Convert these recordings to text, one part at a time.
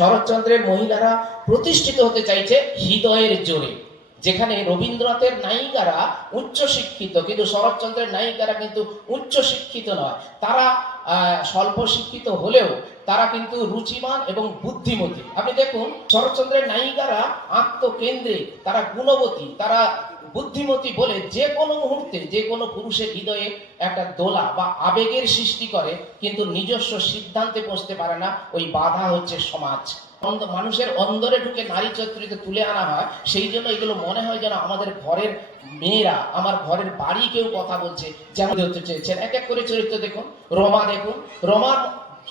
শরৎচন্দ্রের মহিলারা প্রতিষ্ঠিত হতে চাইছে হৃদয়ের জোরে। যেখানে রবীন্দ্রনাথের নায়িকারা উচ্চ শিক্ষিত, কিন্তু শরৎচন্দ্রের নায়িকারা কিন্তু উচ্চ শিক্ষিত নয়, তারা স্বল্প শিক্ষিত হলেও তারা কিন্তু রুচিমান এবং বুদ্ধিমতী। আপনি দেখুন শরৎচন্দ্রের নায়িকারা আত্মকেন্দ্রিক, তারা গুণবতী, তারা বুদ্ধিমতী বলে যে কোনো মুহূর্তে যে কোনো পুরুষের হৃদয়ে একটা দোলা বা আবেগের সৃষ্টি করে, কিন্তু নিজস্ব সিদ্ধান্তে পৌঁছতে পারে না। ওই বাধা হচ্ছে সমাজ। মানুষের অন্দরে ঢুকে নারী চরিত্রকে তুলে আনা হয়, সেই জন্য এগুলো মনে হয় যেন আমাদের ঘরের মেয়েরা, আমার ঘরের বাড়ি কেউ কথা বলছে, যেমন হতে চেয়েছেন। এক এক করে চরিত্র দেখুন। রমা দেখুন, রমার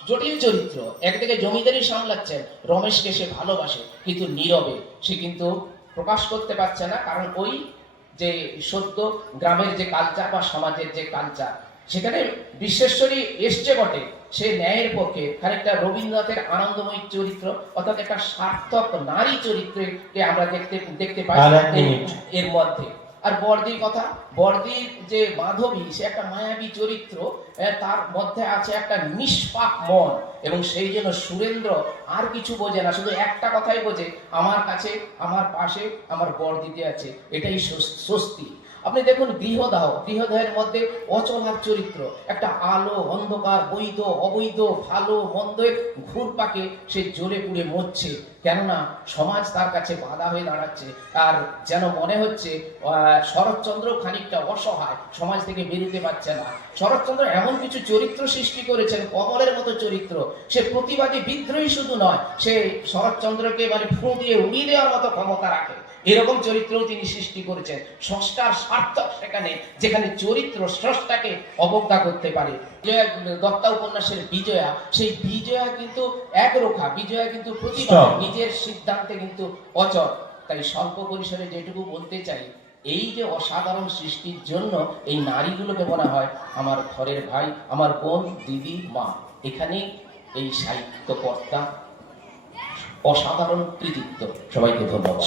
জটিল চরিত্র। একদিকে জমিদারি সামলাচ্ছেন, রমেশকে সে ভালোবাসে কিন্তু নীরবে, সে কিন্তু প্রকাশ করতে পারছে না, কারণ ওই যে সদ্য গ্রামের যে কালচার বা সমাজের যে কালচার, সেখানে বিশ্বেশ্বরী এসছে বটে, সে ন্যায়ের পক্ষে। খানিকটা রবীন্দ্রনাথের আনন্দময়ী চরিত্র, অর্থাৎ একটা সার্থক নারী চরিত্রকে আমরা দেখতে পাই এর মধ্যে। আর বর্দির কথা, বর্দির যে মাধবী, সে একটা মায়াবী চরিত্র, তার মধ্যে আছে একটা নিষ্পাপ মন, এবং সেই জন্য সুরেন্দ্র আর কিছু বোঝে না, শুধু একটা কথাই বোঝে, আমার কাছে, আমার পাশে আমার বর্দিতে আছে, এটাই স্বস্তি। আপনি দেখুন গৃহদাহ, গৃহদাহের মধ্যে অচলার চরিত্র, একটা আলো অন্ধকার, বৈধ অবৈধ, ভালো মন্দের ঘুরপাকে সে জ্বলে পুড়ে মরছে, কেননা সমাজ তার কাছে বাধা হয়ে দাঁড়াচ্ছে। আর যেন মনে হচ্ছে শরৎচন্দ্র খানিকটা অসহায়, সমাজ থেকে বেরোতে পারছে না। শরৎচন্দ্র এমন কিছু চরিত্র সৃষ্টি করেছেন, কমলের মতো চরিত্র। সে প্রতিবাদী বিদ্রোহী শুধু নয়, সে শরৎচন্দ্রকে মানে ফু দিয়ে উড়িয়ে দেওয়ার মতো ক্ষমতা রাখে, এরকম চরিত্রও তিনি সৃষ্টি করেছেন। স্রষ্টার স্বার্থ সেখানে, যেখানে চরিত্র স্রষ্টাকে অবজ্ঞা করতে পারে। বিজয়া দত্তা উপন্যাসের বিজয়া, সেই বিজয়া কিন্তু একরোখা, বিজয়া কিন্তু প্রতিভা, নিজের সিদ্ধান্তে কিন্তু অচল। তাই স্বল্প পরিসরে যেটুকু বলতে চাই, এই যে অসাধারণ সৃষ্টির জন্য এই নারীগুলোকে বলা হয় আমার ঘরের ভাই, আমার বোন, দিদি, মা। এখানে এই সাহিত্যকর্তা অসাধারণ কৃতিত্ব। সবাইকে ধন্যবাদ।